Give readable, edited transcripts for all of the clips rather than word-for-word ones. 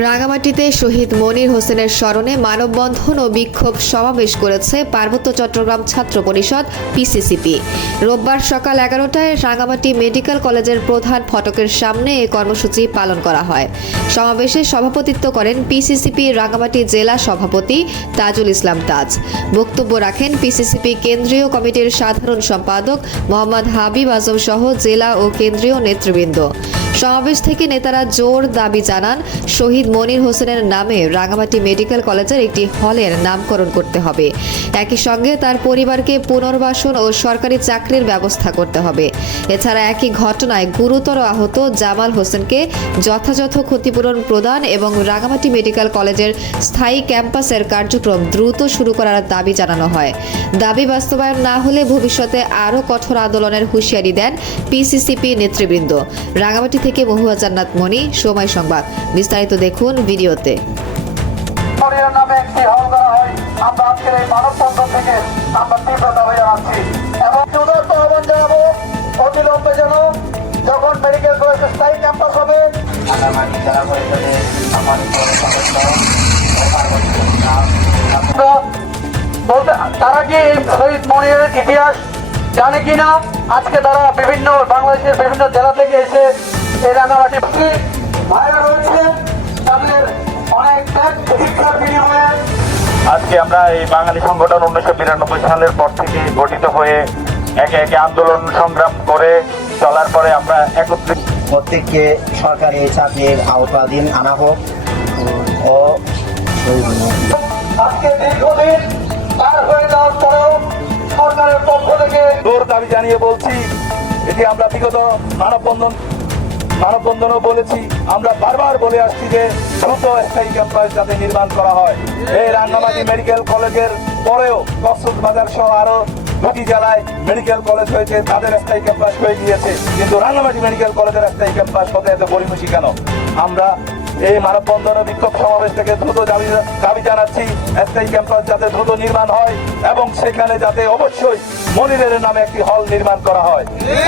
রাঙামাটিতে শহীদ মনির হোসেনের স্মরণে মানববন্ধন ও বিক্ষোভ সমাবেশ করেছে পার্বত্য চট্টগ্রাম ছাত্র পরিষদ পিসিসিপি। রোববার সকাল 11টায় রাঙামাটি মেডিকেল কলেজের প্রধান ফটকের সামনে এই কর্মসূচি পালন করা হয়। সমাবেশে সভাপতিত্ব করেন পিসিসিপি রাঙামাটি জেলা সভাপতি তাজুল ইসলাম তাজ। বক্তব্য রাখেন পিসিসিপি কেন্দ্রীয় কমিটির সাধারণ সম্পাদক মোহাম্মদ হাবিব আজম সহ জেলা ও কেন্দ্রীয় নেতৃবৃন্দ। সমাবেশ থেকে নেতারা জোর দাবি জানান শহীদ মনির হোসেনের নামে রাঙামাটি মেডিকেল কলেজের একটি হলের নামকরণ করতে হবে। একই সঙ্গে তার পরিবারকে পুনর্বাসন ও সরকারি চাকরির ব্যবস্থা করতে হবে। এছাড়া একই ঘটনায় গুরুতর আহত জামাল হোসেনকে যথাযথ ক্ষতিপূরণ প্রদান এবং রাঙামাটি মেডিকেল কলেজের স্থায়ী ক্যাম্পাসের কার্যক্রম দ্রুত শুরু করার দাবি জানানো হয়। দাবি বাস্তবায়ন না হলে ভবিষ্যতে আরও কঠোর আন্দোলনের হুঁশিয়ারি দেন পিসিসিপি নেতৃবৃন্দ। রাঙামাটি থেকে মহুয়া জান্নাত মনি, সময় সংবাদ। বিস্তারিত দেখুন ভিডিওতে। নামে একটি হল করা হয়। আমরা আজকের এই মানববন্ধন থেকে আমরা তীব্রতা হয়ে আসছি এবং সুদর্শ আহ্বান জানাবো অবিলম্বে যেন যখন মেডিকেল কলেজের স্থায়ী ক্যাম্পাস হবে বলতে তারা কি শহীদ মনিরের ইতিহাস জানে কিনা, আজকে তারা বিভিন্ন বাংলাদেশের বিভিন্ন জেলা থেকে এসে এই রাঙামাটি ভাইরা রয়েছে তাদের অনেক শিক্ষার বিনিময়ে আজকে আমরা এই বাঙালি সংগঠন 1992 সালের পর থেকে গঠিত হয়ে একে একে আন্দোলন সংগ্রাম করে চলার পরে আমরা একত্রিত প্রত্যেককে সরকারি চাকরির আওতাধীন আনা হোক ও আজকে দীর্ঘদিন পার হয়ে যাওয়ার পরেও সরকারের পক্ষ থেকে জোর দাবি জানিয়ে বলছি, এটি আমরা বিগত মানববন্ধনও বলেছি, আমরা বারবার বলে আসছি যে দ্রুত স্থায়ী ক্যাম্পাস যাতে নির্মাণ করা হয়। এই রাঙ্গামাটি মেডিকেল কলেজের পরেও কক্সবাজার সহ আরো 2টি জেলায় মেডিকেল কলেজ হয়েছে, তাদের স্থায়ী ক্যাম্পাস হয়ে গিয়েছে, কিন্তু রাঙ্গামাটি মেডিকেল কলেজের স্থায়ী ক্যাম্পাস হতে এত পরিবেশী কেন? আমরা এই মানববন্ধন ও বিক্ষোভ সমাবেশ থেকে দ্রুত দাবি জানাচ্ছি স্থায়ী ক্যাম্পাস যাতে দ্রুত নির্মাণ হয় এবং সেখানে যাতে অবশ্যই মনিরের নামে একটি হল নির্মাণ করা হয়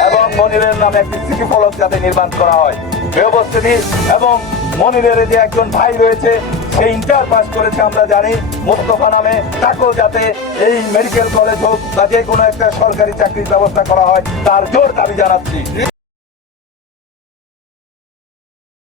এবং মনিরের নামে একটি স্মৃতি ফলক যাতে নির্মাণ করা হয়। এই উপস্থিতি এবং মনিরের যে একজন ভাই রয়েছে সে ইন্টার পাস করেছে আমরা জানি, মোস্তফা নামে, তাকেও যাতে এই মেডিকেল কলেজ হোক বা যে কোনো একটা সরকারি চাকরির ব্যবস্থা করা হয় তার জোর দাবি জানাচ্ছি।